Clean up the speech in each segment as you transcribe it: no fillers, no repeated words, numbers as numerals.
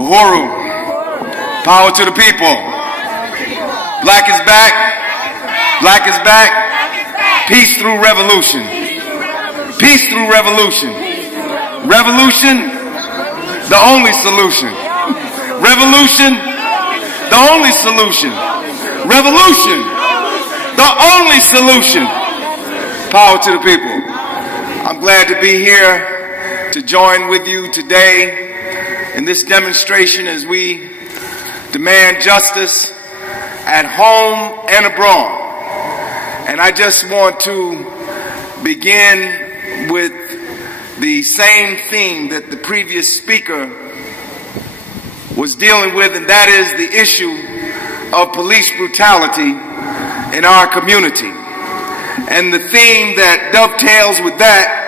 Uhuru. Power to the people. Black is back. Black is back. Peace through revolution. Peace through revolution. Revolution, the only solution. Revolution, the only solution. Revolution, the only solution. Power to the people. I'm glad to be here to join with you today in this demonstration as we demand justice at home and abroad. And I just want to begin with the same theme that the previous speaker was dealing with, and that is the issue of police brutality in our community. And the theme that dovetails with that,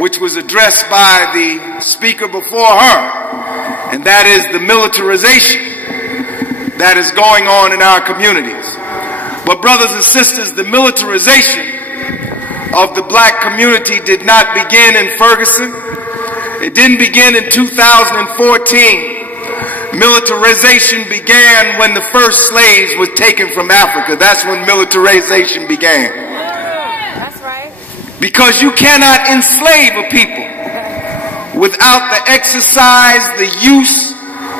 which was addressed by the speaker before her, and that is the militarization that is going on in our communities. But brothers and sisters, the militarization of the black community did not begin in Ferguson. It didn't begin in 2014. Militarization began when the first slaves were taken from Africa. That's when militarization began. That's right. Because you cannot enslave a people without the exercise, the use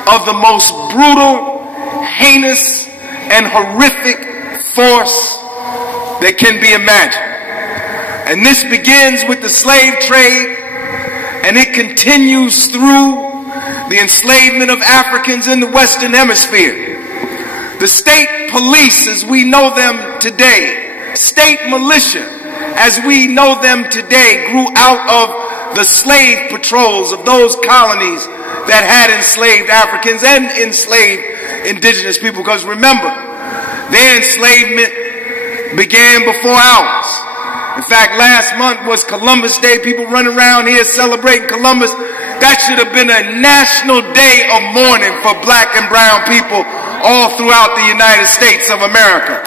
of the most brutal, heinous, and horrific force that can be imagined. And this begins with the slave trade, and it continues through the enslavement of Africans in the Western Hemisphere. The state police as we know them today, state militia as we know them today, grew out of the slave patrols of those colonies that had enslaved Africans and enslaved indigenous people. Because remember, their enslavement began before ours. In fact, last month was Columbus Day. People running around here celebrating Columbus. That should have been a national day of mourning for black and brown people all throughout the United States of America.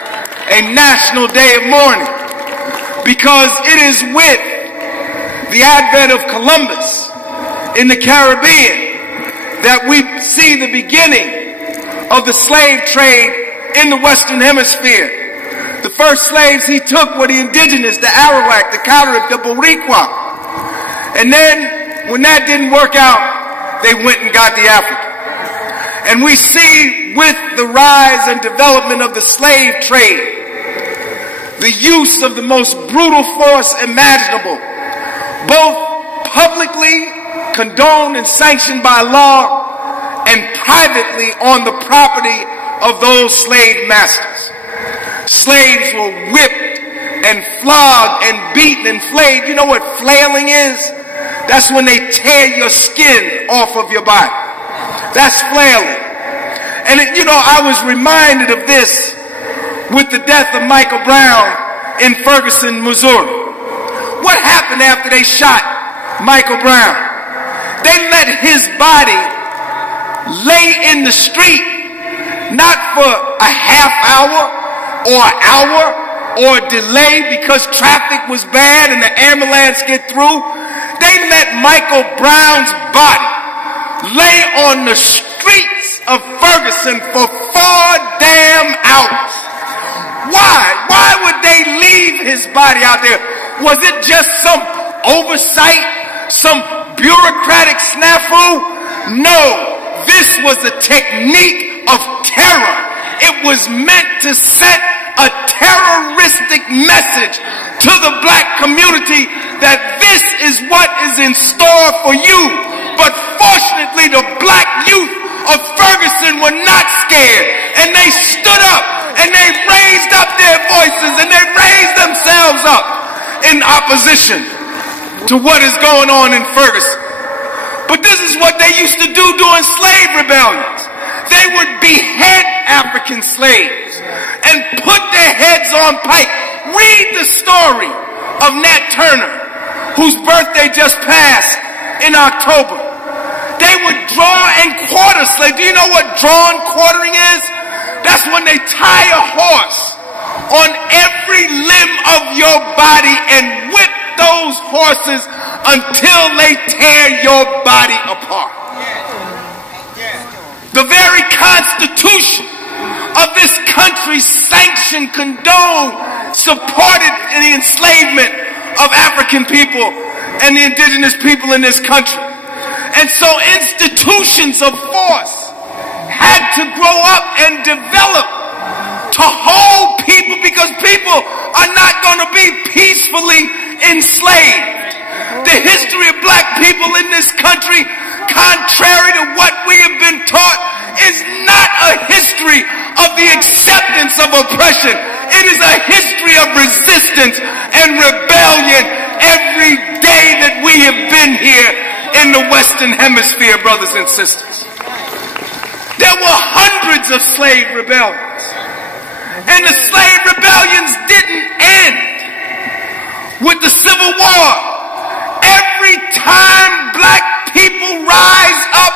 A national day of mourning. Because it is with the advent of Columbus in the Caribbean that we see the beginning of the slave trade in the Western Hemisphere. The first slaves he took were the indigenous, the Arawak, the Carib, the Boricua. And then, when that didn't work out, they went and got the African. And we see with the rise and development of the slave trade, the use of the most brutal force imaginable, both publicly condoned and sanctioned by law, and privately on the property of those slave masters. Slaves were whipped and flogged and beaten and flayed. You know what flailing is? That's when they tear your skin off of your body. That's flailing. And I was reminded of this with the death of Michael Brown in Ferguson, Missouri. What happened after they shot Michael Brown? They let his body lay in the street, not for a half hour, or an hour, or a delay because traffic was bad and the ambulance get through. They let Michael Brown's body lay on the streets of Ferguson for 4 damn hours. Why? Why would they leave his body out there? Was it just some oversight, some bureaucratic snafu? No, this was a technique of terror. It was meant to set a terroristic message to the black community that this is what is in store for you. But fortunately, the black youth of Ferguson were not scared, and they stood up and they raised up their voices and they raised themselves up in opposition to what is going on in Ferguson. But this is what they used to do during slave rebellions. They would behead African slaves and put their heads on pike. Read the story of Nat Turner, whose birthday just passed in October. They would draw and quarter slaves. Do you know what draw and quartering is? That's when they tie a horse on every limb of your body and whip those horses until they tear your body apart. The very Constitution of this country sanctioned, condoned, supported the enslavement of African people and the indigenous people in this country. And so institutions of force had to grow up and develop to hold people, because people are not going to be peacefully enslaved. The history of black people in this country, contrary to what we have been taught, is not a history of the acceptance of oppression. It is a history of resistance and rebellion every day that we have been here in the Western Hemisphere, brothers and sisters. There were hundreds of slave rebellions. And the slave rebellions didn't end with the Civil War. Every time black people rise up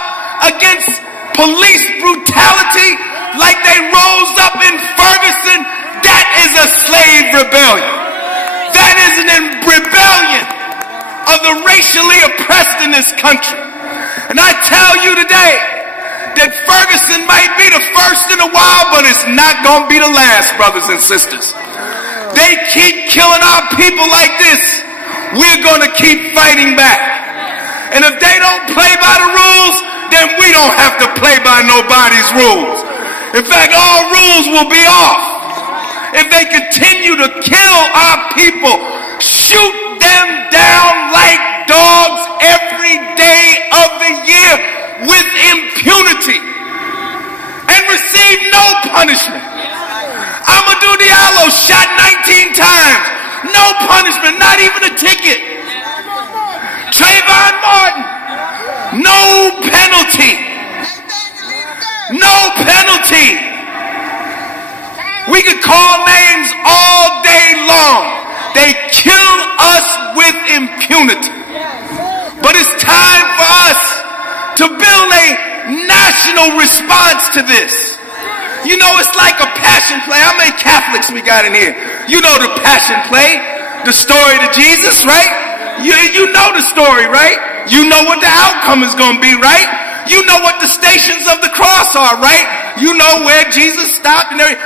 against police brutality like they rose up in Ferguson, that is a slave rebellion. That is a rebellion of the racially oppressed in this country. And I tell you today that Ferguson might be the first in a while, but it's not going to be the last, brothers and sisters. They keep killing our people like this, we're going to keep fighting back. And if they don't play by the rules, then we don't have to play by nobody's rules. In fact, all rules will be off. If they continue to kill our people, shoot them down like dogs every day of the year with impunity and receive no punishment. Amadou Diallo shot 19 times. No punishment, not even a ticket. Trayvon Martin, no penalty. No penalty. We could call names all day long. They kill us with impunity. But it's time for us to build a national response to this. You know, it's like a passion play. How many Catholics we got in here? You know the passion play, the story to Jesus, right? You know the story, right? You know what the outcome is going to be, right? You know what the stations of the cross are, right? You know where Jesus stopped and everything.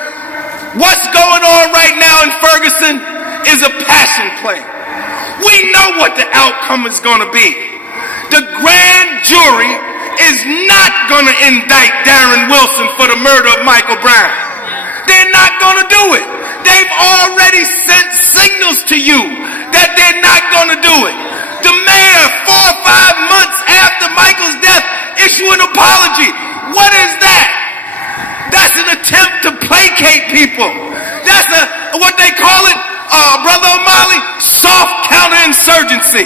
What's going on right now in Ferguson is a passion play. We know what the outcome is going to be. The grand jury is not going to indict Darren Wilson for the murder of Michael Brown. They're not going to do it. They've already sent signals to you that they're not going to do it. The mayor, 4 or 5 months after Michael's death, issue an apology. What is that? That's an attempt to placate people. That's what they call it, Brother O'Malley, soft counterinsurgency.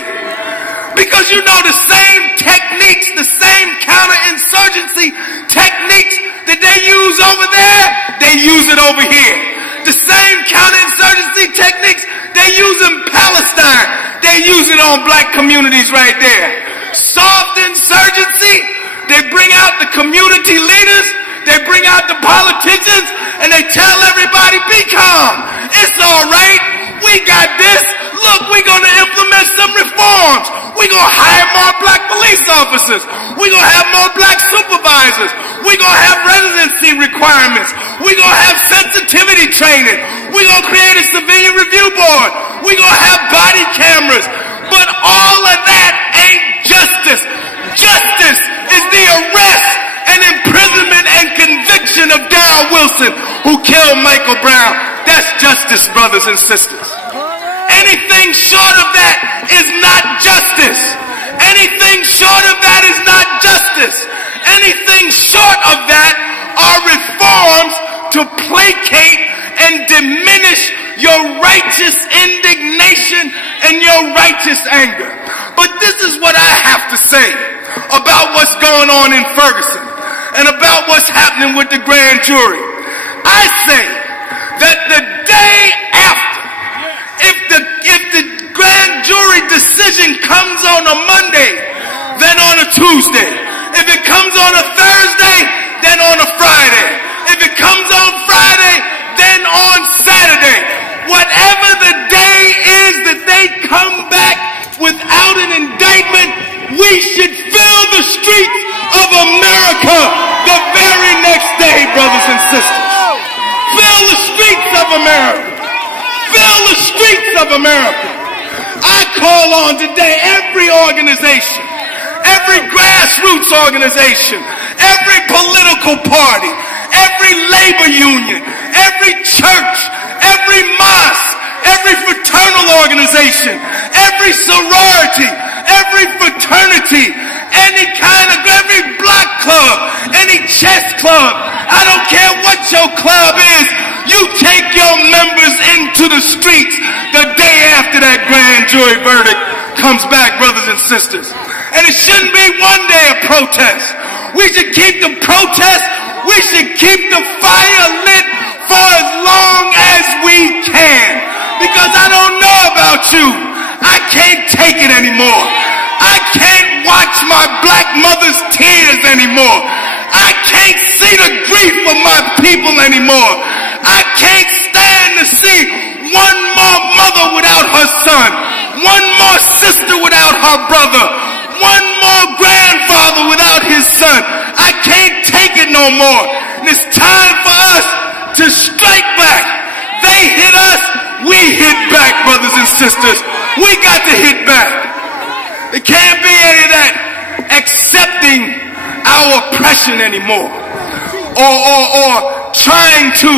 Because you know the same techniques, the same counterinsurgency techniques that they use over there, they use it over here. The same counterinsurgency techniques they use in Palestine, they use it on black communities right there. Soft insurgency, they bring out the community leaders, they bring out the politicians, and they tell everybody, be calm. It's all right. We got this. Look, we're going to implement some reforms. We're going to hire more black police officers. We're going to have more black supervisors. We're going to have residency requirements. We're going to have sensitivity training. We're going to create a civilian review board. We're going to have body cameras. But all of that ain't justice. Justice is the arrest and imprisonment and conviction of Darren Wilson, who killed Michael Brown. That's justice, brothers and sisters. Anything short of that is not justice. Anything short of that is not justice. Anything short of that are reforms to placate and diminish your righteous indignation and your righteous anger. But this is what I have to say about what's going on in Ferguson and about what's happening with the grand jury. I say that the day after, if the grand jury decision comes on a Monday, then on a Tuesday. If it comes on a Thursday, then on a Friday. If it comes on Friday, then on Saturday. Whatever the day is that they come back without an indictment, we should fill the streets of America the brothers and sisters. Fill the streets of America. Fill the streets of America. I call on today every organization, every grassroots organization, every political party, every labor union, every church, every mosque, every fraternal organization, every sorority, every fraternity, every block club, any chess club. I don't care what your club is. You take your members into the streets the day after that grand jury verdict comes back, brothers and sisters. And it shouldn't be one day of protest. We should keep the protest. We should keep the fire lit for as long as we can. Because I don't know about you. I can't take it anymore. I can't watch my black mother's tears anymore. I can't see the grief of my people anymore. I can't stand to see one more mother without her son, one more sister without her brother, one more grandfather without his son. I can't take it no more. And it's time for us to strike back. They hit us, we hit back, brothers and sisters. We got to hit back. It can't be any of that accepting our oppression anymore, or trying to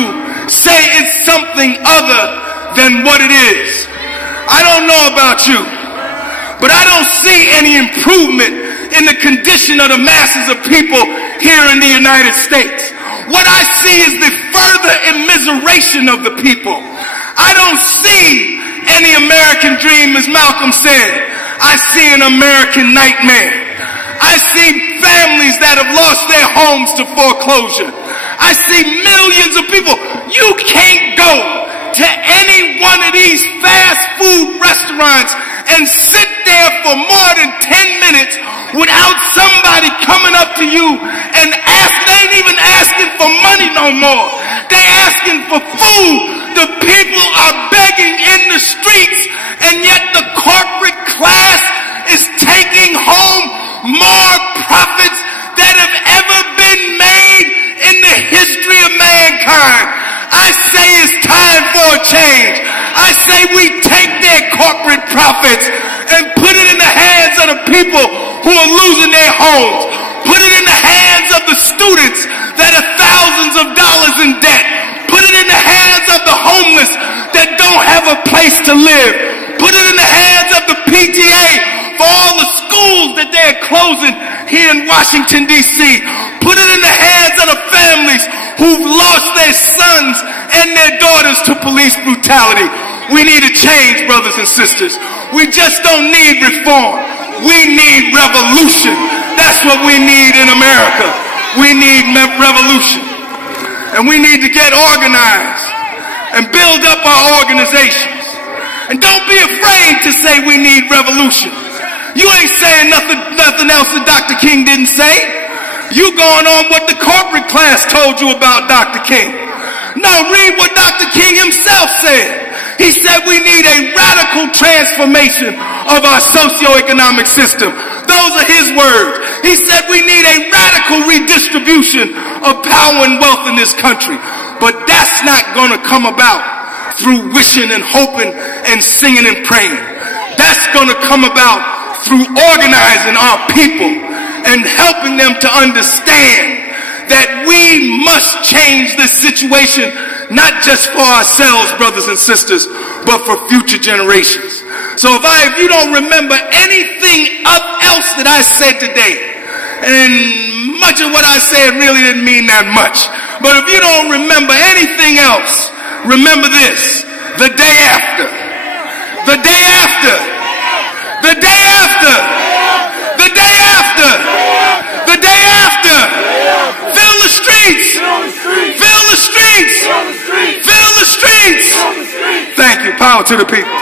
say it's something other than what it is. I don't know about you, but I don't see any improvement in the condition of the masses of people here in the United States. What I see is the further immiseration of the people. I don't see any American dream, as Malcolm said. I see an American nightmare. I see families that have lost their homes to foreclosure. I see millions of people. You can't go to any one of these fast food restaurants and sit there for more than 10 minutes without somebody coming up to you and they ain't even asking for money no more. They asking for food. The people are begging in the streets, and yet the corporate class is taking home more profits that have ever been made in the history of mankind. I say it's time for a change. I say we take their corporate profits and put it in the hands of the people who are losing their homes. Put it in the hands of the students that are thousands of dollars in debt. Put it in the hands of the homeless that don't have a place to live. Put it in the hands of the PTA for all the schools that they're closing here in Washington, D.C. Put it in the hands of the families who've lost their sons and their daughters to police brutality. We need a change, brothers and sisters. We just don't need reform. We need revolution. That's what we need in America. We need revolution. And we need to get organized and build up our organizations. And don't be afraid to say we need revolution. You ain't saying nothing else that Dr. King didn't say. You going on what the corporate class told you about Dr. King. No, read what Dr. King himself said. He said we need a radical transformation of our socioeconomic system. Those are his words. He said we need a radical redistribution of power and wealth in this country. But that's not going to come about through wishing and hoping and singing and praying. That's going to come about through organizing our people and helping them to understand that we must change this situation, not just for ourselves, brothers and sisters, but for future generations. So if you don't remember anything else that I said today, and much of what I said really didn't mean that much, but if you don't remember anything else, remember this: the day after, the day after, the day after, the day after, the day after, fill the streets, fill the streets, fill the streets. Thank you. Power to the people.